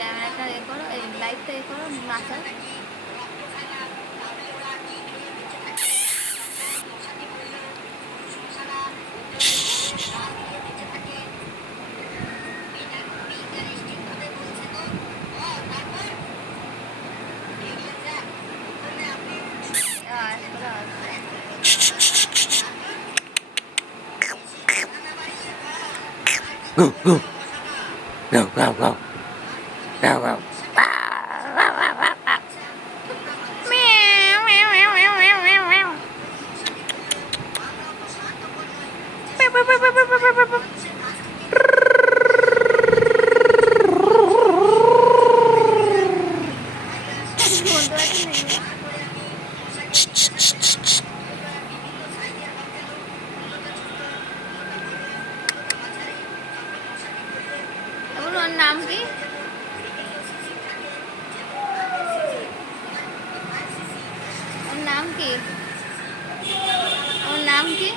ক্যামেরাটা এ করো এই লাইটটা এ করো মাথা Go, go. Go, go, go. নাম কি? নাম কি? ওর নাম কি?